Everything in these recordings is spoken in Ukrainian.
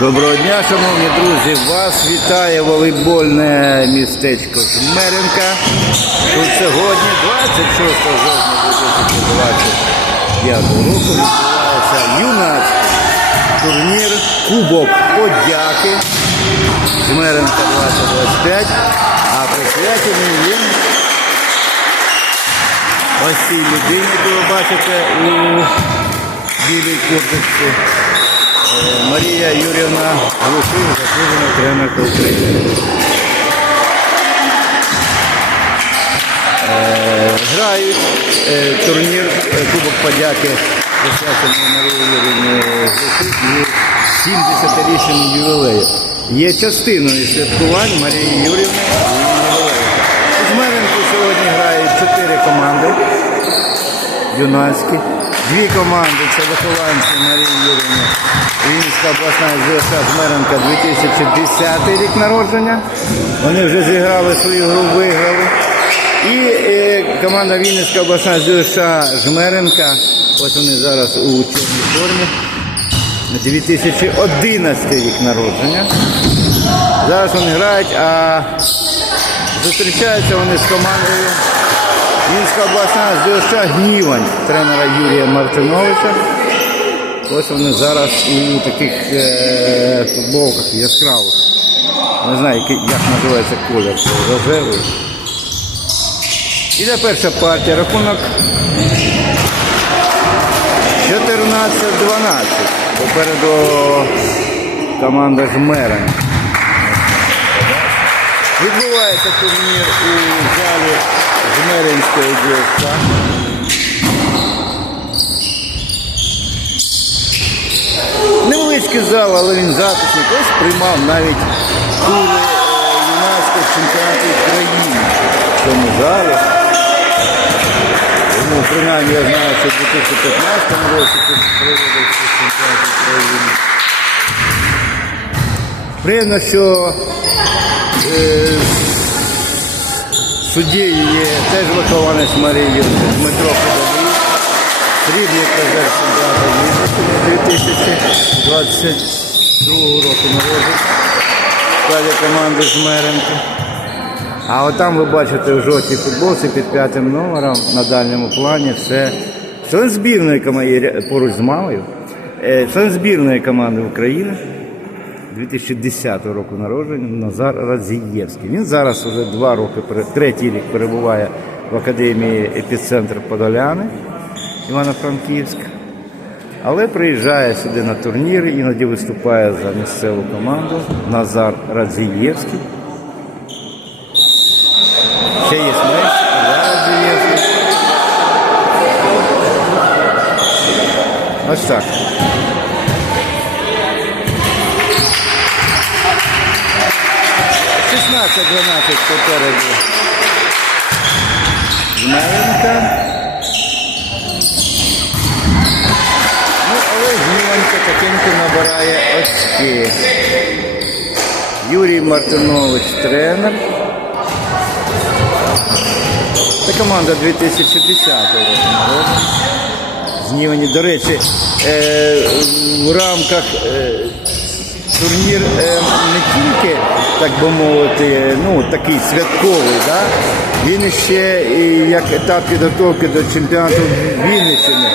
Доброго дня, шановні друзі! Вас вітає волейбольне містечко Жмеренка. Тут сьогодні, 26 жовтня 2025 року, відбувається юнацький турнір Кубок Подяки Жмеренка 2025, а присвячений він ось цій людині, яку ви бачите у білій курточці. Марія Юрівна Глушин, заслужена тренерка України. Е, Грають е, турнір е, Кубок подяки присвячений Марії Юрівні Глушин і 70-річному ювілею. Є частиною святкувань Марії Юрівни і ювілею. У Жмеринку сьогодні грають чотири команди юнацькі. Дві команди це вихованці Марії Юрівни. Вінницька обласна ЗСА Жмеренка 2010 рік народження. Вони вже зіграли свою гру, виграли. І е, команда Вінницька обласна ЗСА Жмеренка. Ось вони зараз у чорній формі. 2011 рік народження. Зараз вони грають, а зустрічаються вони з командою Вінська обласна ЗСА Гнівань тренера Юрія Мартиновича. Ось вони зараз у таких е, футболках яскравих. Не знаю, який- як називається колір рожевий. Іде перша партія. Рахунок 14-12. Попереду команда Жмерен. Відбувається турнір у залі Жмеринської ДСК. Невеличкий зал, але він затишний. Ось приймав навіть тури е, юнацького чемпіонату України в цьому залі. Тому принаймні я знаю, що в 2015 році тут проводився чемпіонат України. Приємно, що е, суддєю є теж вихованець Марії Дмитро Ходовий, срібний призер чемпіонату Вінниці 2022 року народження. В складі команди Жмеренко. А от там ви бачите в жовтій футболці під п'ятим номером на дальньому плані це член збірної команди поруч з мамою, е, член збірної команди України 2010 року народження Назар Радзієвський. Він зараз вже два роки, третій рік перебуває в академії епіцентр Подоляни Івано-Франківськ. Але приїжджає сюди на турніри, іноді виступає за місцеву команду Назар Радзієвський. Ще є смерть. Ось так. Попереду. Жмеренка. Ну, але Гніванька потихеньку набирає очки. Юрій Мартинович тренер. Це команда 2010 року. Знівані, до речі, е, в рамках е, турнір е, не тільки, так би мовити, ну, такий святковий, да? він ще і як етап підготовки до чемпіонату Вінниччини,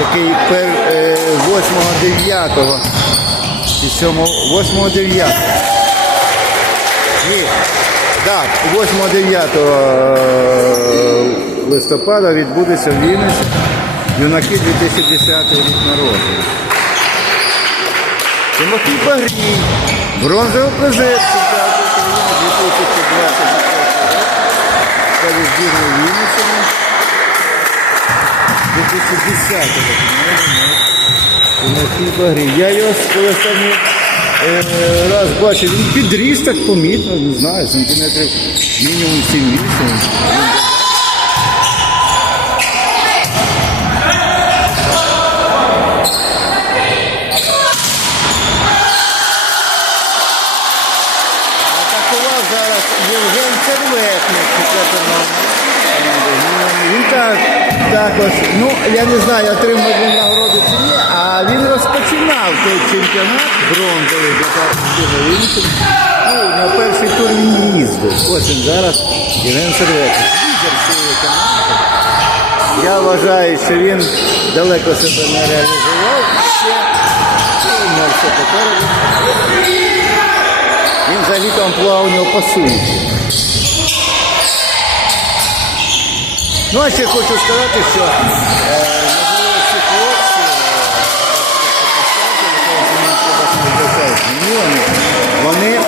який пер, е, 8-9 і 8-9. Ні, так, 8-9 е, листопада відбудеться в Вінниці юнаки 2010 рік народження. Тимофій Багрій, бронзовий призер України 2024 року. Скажу Вінниччини. 2010 року народження. Тимофій Багрій. Я його коли останній е, раз бачив, він підріс так помітно, не знаю, сантиметрів мінімум 7-8. Атакував зараз Євген Черветник, Він так, також, ну я не знаю, отримав він нагороду чи ні, а він розпочинав той чемпіонат бронзовий він ну, на перший тур він їздив. Ось він зараз Євген Серветник. Лідер цієї команди. Я вважаю, що він далеко себе не реалізував. Ще ну, у нього все попереду. Віком плавав у нього пасуючий. Ну, а ще хочу сказати, що е, можливо ці хлопці, е, мільйони, вони,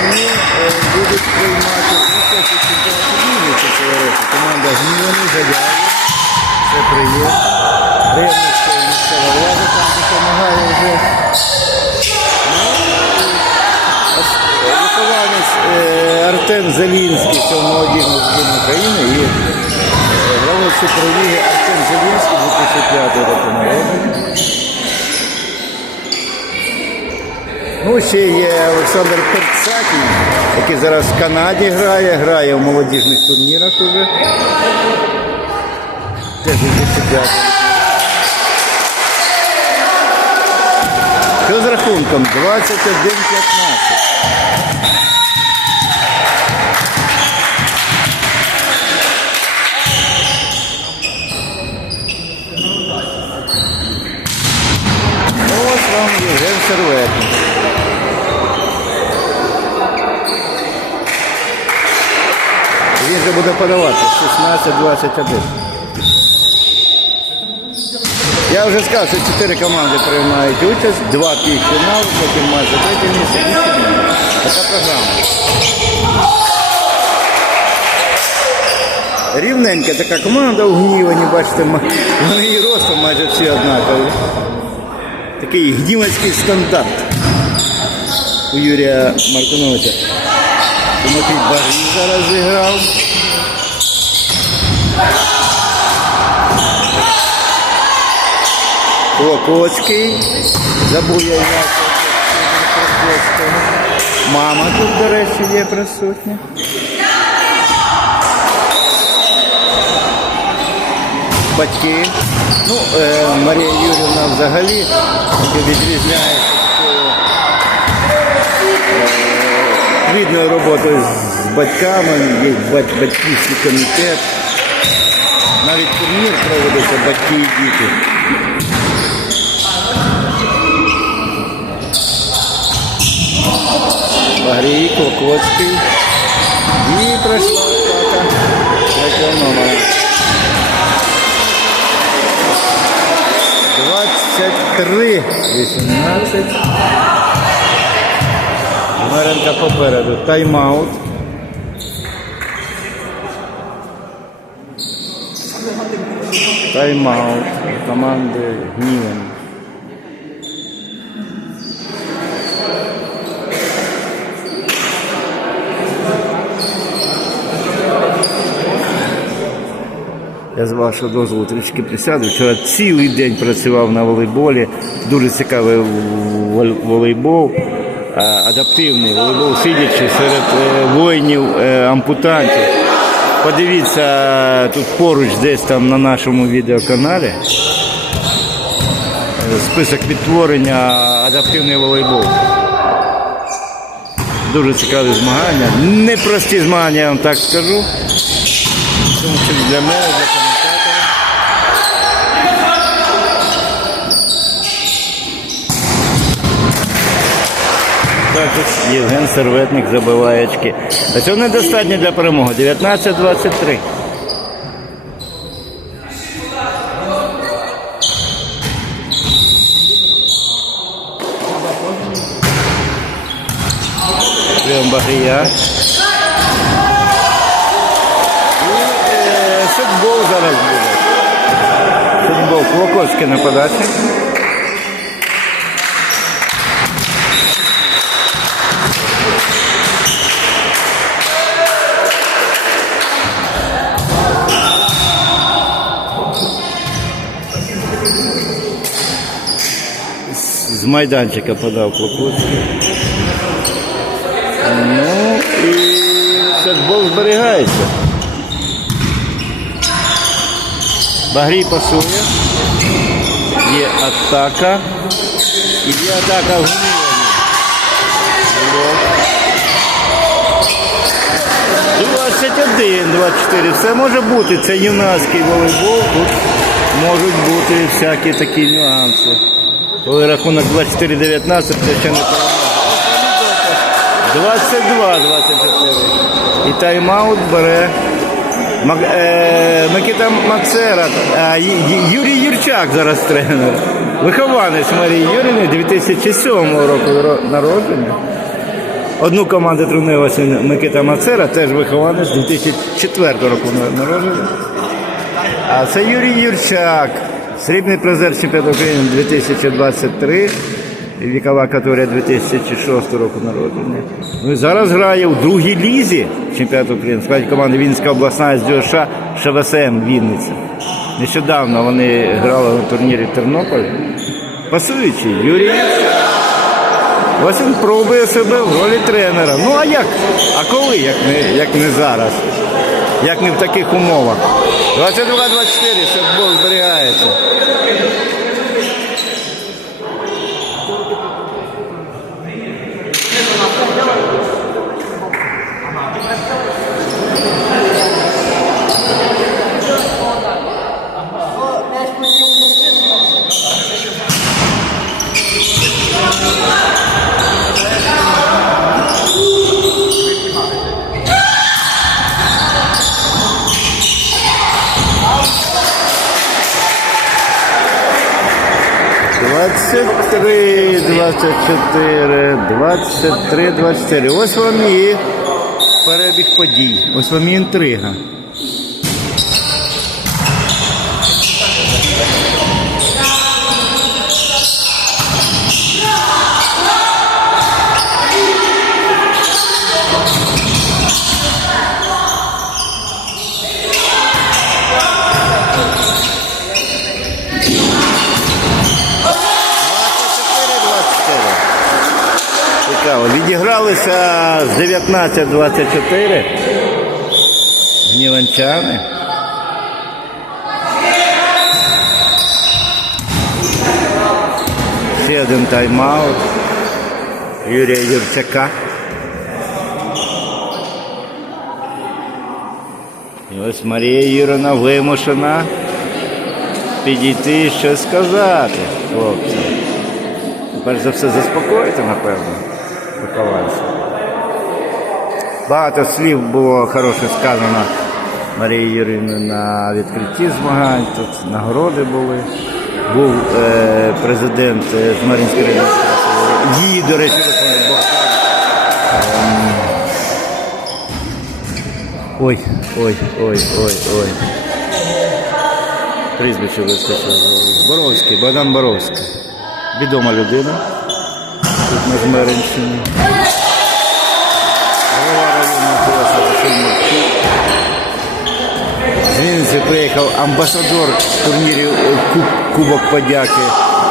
вони е, будуть приймати участь у. Команда Гнівани заявила, це приємно. Приємно, що і місцева влада там допомагає вже. Вихованець е, Артем Залінський, це молодіжна збірна України і гравець Суперліги Артем Залінський 2005 року народження. Ну, ще є Олександр Перцакій, який зараз в Канаді грає, грає в молодіжних турнірах уже. Теж 2005 Що з рахунком? 21-15. Євген Серветник. Він же буде подавати 16-21. Я вже сказав, що чотири команди приймають участь, два півфіналу, потім матч за третє місце і фінал. Така програма. Рівненька така команда у Гнівані, бачите, вони і ростом майже всі однакові. Такий гніванський стандарт у Юрія Мартиновича. Тимофій Барій зараз зіграв. Клокоцький. Забув я Клокоцького. Мама тут, до речі, є присутня. Батьки. Ну, е, Марія Юрівна взагалі відрізняється такою е, роботою з батьками, є батьківський комітет. Навіть турнір проводиться батьки і діти. Багрій, Клокоцький. І пройшла атака третього номера. 23, 18. Маренка попереду. Тайм-аут. Тайм-аут команди Гнівен. Я з вашого дозволу трішки присяду. Вчора цілий день працював на волейболі. Дуже цікавий волейбол, адаптивний волейбол, сидячи серед е, воїнів е. Подивіться тут поруч, десь там на нашому відеоканалі. Список відтворення адаптивний волейбол. Дуже цікаві змагання. Непрості змагання, я вам так скажу. Що для мене, для коментатора. Також Євген Серветник забиває очки. А цього недостатньо для перемоги. 19-23. Прям. І е, футбол зараз буде. Футбол Клокоцький на подачі. З майданчика подав Клокоцький. Ну і футбол зберігається. Багрій пасує. Є атака. І є атака в гнівані. 21, 24. Все може бути. Це юнацький волейбол. Тут можуть бути всякі такі нюанси. Коли рахунок 24-19, це ще не перемога. 22-24. І тайм-аут бере Мак- е, Микита Мацера, а, Ю- Юрій Юрчак зараз тренер. Вихованець Марії Юріни 2007 року народження. Одну команду тренувався Микита Мацера, теж вихованець 2004 року народження. А це Юрій Юрчак, срібний призер чемпіонату України 2023, вікова категорія 2006 року народження. Ну і зараз грає у другій лізі чемпіонату України. в складі команди Вінницька обласна СДОШ ШВСМ Вінниця. Нещодавно вони грали на турнірі в Тернополі. Пасуючий Юрій Ось він пробує себе в ролі тренера. Ну а як? А коли, як не, як не зараз? Як не в таких умовах? 22-24, футбол зберігається. 24, 23, 24. Ось вам і перебіг подій. Ось вам і інтрига. Цікаво. Відігралися з 19-24. Гніванчани. Ще один тайм-аут. Юрія Юрчака. І ось Марія Юрина вимушена підійти і щось сказати хлопцям. Перш за все заспокоїти, напевно, вихованців. Багато слів було хороше сказано Марії Юрівни на відкритті змагань, тут нагороди були. Був е, президент е, з Марінської реєстрації. Її, до речі. Ем, Ой, ой, ой, ой, ой. Прізвище вискочило. Боровський, Богдан Боровський. Відома людина. Тут на Жмеринщині. Голова районного класу Василь Марчук. З Вінниці приїхав амбасадор турнірів е, Куб, Кубок подяки,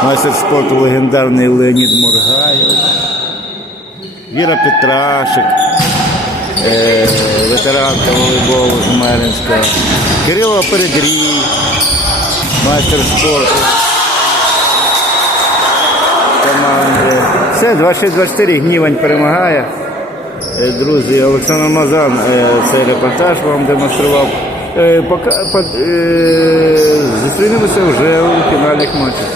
майстер спорту легендарний Леонід Моргаєв. Віра Петрашик, е, ветеранка волейболу з Меринська. Кирило Перегрій, майстер спорту команди. Все, 26-24, Гнівань перемагає. Е, Друзі, Олександр Мазан е, цей репортаж вам демонстрував. Е, Зустрінемося вже у фінальних матчах.